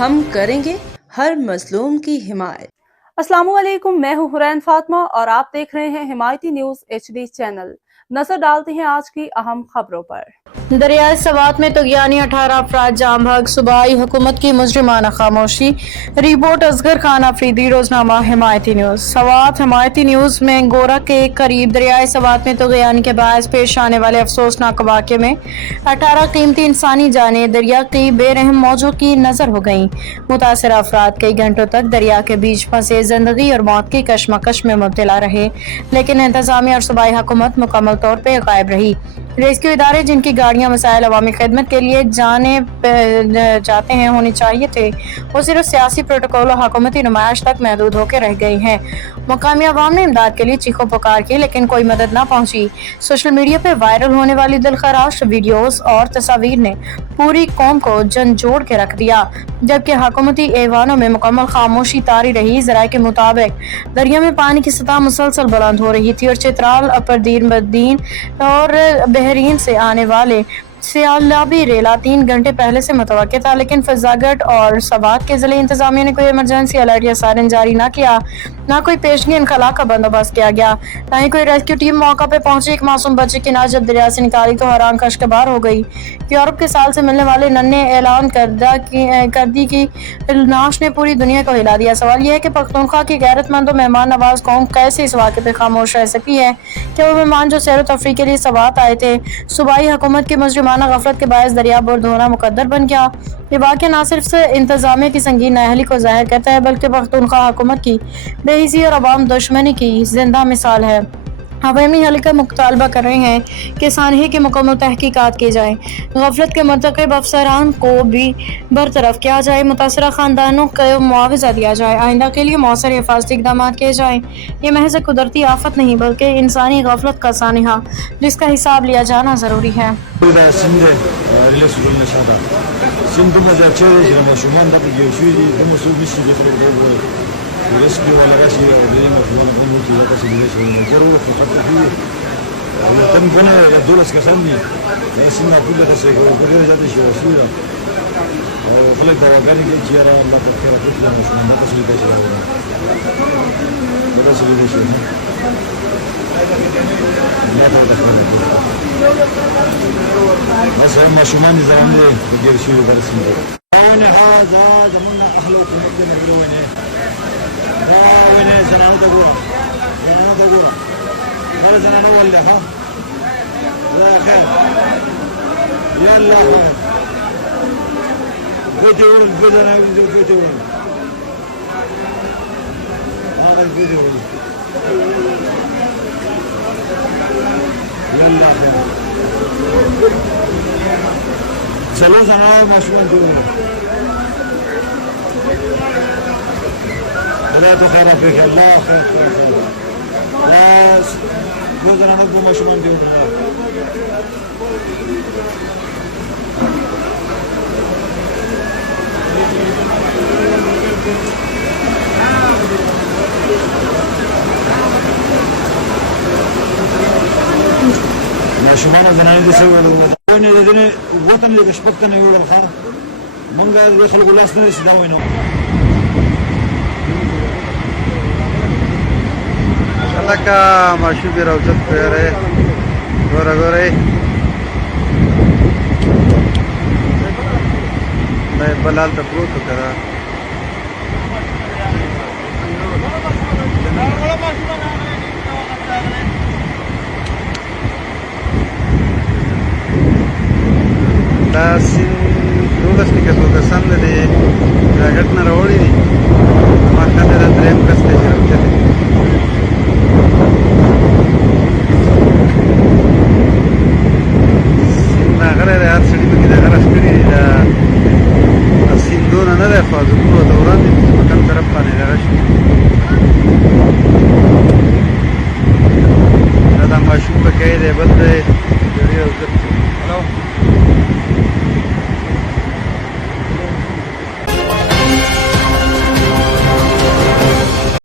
ہم کریں گے ہر مظلوم کی حمایت۔ السلام علیکم، میں ہوں حرین فاطمہ اور آپ دیکھ رہے ہیں حمایتی نیوز HD چینل۔ نظر ڈالتے ہیں آج کی اہم خبروں پر۔ دریائے سوات میں طغیانی 18 افراد جاں بحق، صوبائی حکومت کی مجرمانہ خاموشی۔ رپورٹ اصغر خان آفریدی، روزنامہ حمایتی نیوز۔ سوات حمایتی نیوز میں گورا کے قریب دریائے سوات میں طغیانی کے باعث پیش آنے والے افسوسناک واقعے میں 18 قیمتی انسانی جانیں دریا کی بے رحم موجوں کی نظر ہو گئیں۔ متاثرہ افراد کئی گھنٹوں تک دریا کے بیچ پھنسے زندگی اور موت کی کشمکش میں مبتلا رہے، لیکن انتظامیہ اور صوبائی حکومت مکمل طور پہ غائب رہی۔ ریسکیو ادارے جن کی گاڑیاں مسائل عوامی خدمت کے لیے جانے جاتے ہیں ہونی چاہیے تھے، وہ صرف سیاسی پروٹوکول اور حکومتی نمائش تک محدود ہو کے رہ گئی ہیں۔ مقامی عوام نے امداد کے لیے چیخو پکار کی لیکن کوئی مدد نہ پہنچی۔ سوشل میڈیا پہ وائرل ہونے والی دلخراش ویڈیوز اور تصاویر نے پوری قوم کو جھنجھوڑ کے رکھ دیا، جبکہ حکومتی ایوانوں میں مکمل خاموشی طاری رہی۔ ذرائع کے مطابق دریا میں پانی کی سطح مسلسل بلند ہو رہی تھی اور چترال، اپر دین، بدین اور بحرین سے آنے والے سیلابی ریلا 3 گھنٹے پہلے سے متوقع تھا، لیکن فضاگٹ اور سوات کے ضلعی انتظامیہ نے کوئی ایمرجنسی الرٹ یا سائرن جاری نہ کیا، نہ کوئی پیشگی انخلاء کا بندوبست کیا گیا، نہ ہی کوئی ریسکیو ٹیم موقع پہ پہنچی۔ ایک معصوم بچے کی لاش جب دریا سے نکالی تو حیران کشکبار ہو گئی۔ یورپ کے سال سے ملنے والے نن نے اعلان کر دی کہ لاش نے پوری دنیا کو ہلا دیا۔ سوال یہ ہے کہ پختونخوا کی غیرت مند و مہمان نواز قوم کیسے اس واقعے پہ خاموش رہ سکتی ہے؟ کیا وہ مہمان جو سیر و تفریح کے لیے سوات آئے تھے، صوبائی حکومت کی مجرمانہ غفلت کے باعث دریا برد ہونا مقدر بن گیا؟ یہ واقعہ نہ صرف انتظامیہ کی سنگین نااہلی کو ظاہر کرتا ہے بلکہ پختونخوا حکومت کی بے حسی اور عوام دشمنی کی زندہ مثال ہے۔ عوامی حلقہ مطالبہ کر رہے ہیں کہ سانحے کی مکمل تحقیقات کی جائیں، غفلت کے مرتکب افسران کو بھی برطرف کیا جائے، متاثرہ خاندانوں کو معاوضہ دیا جائے، آئندہ کے لیے مؤثر حفاظتی اقدامات کیے جائیں۔ یہ محض قدرتی آفت نہیں بلکہ انسانی غفلت کا سانحہ جس کا حساب لیا جانا ضروری ہے۔ ورسكي ولا راسي بين مفهوم قلت لا تسمي ضرورة فقط فيه تم بنا الدولة كسندي اسمنا كلها تسيك وكل هذا الشيء وسيلة وخلق دواغاني جي يرى الله تذكر كتلة مش من تسلي بشر ولا تسلي بشر لا تدخل بس هم شمان زمان ليه بجيب شيء برسمي وانا هذا زماننا احلى وكنا اليومين وين زنانو دغورا ولا زنانو ولا ها لا خير يلا فيديو بدنا فيديو هذا الفيديو يلا خير چلو زنانو مشغول دور لا تخير فيك الله خير لا جوزنا نقوم مشمان ديونا مشمان زناني دي سوى وين يدني وطن اللي بشبكتنا يقول الخا من قال يخلق الله سنة يسداوينه لکه ماشوبې روضت پیری ګوره ګورئ دا یې بل هلته پروت و که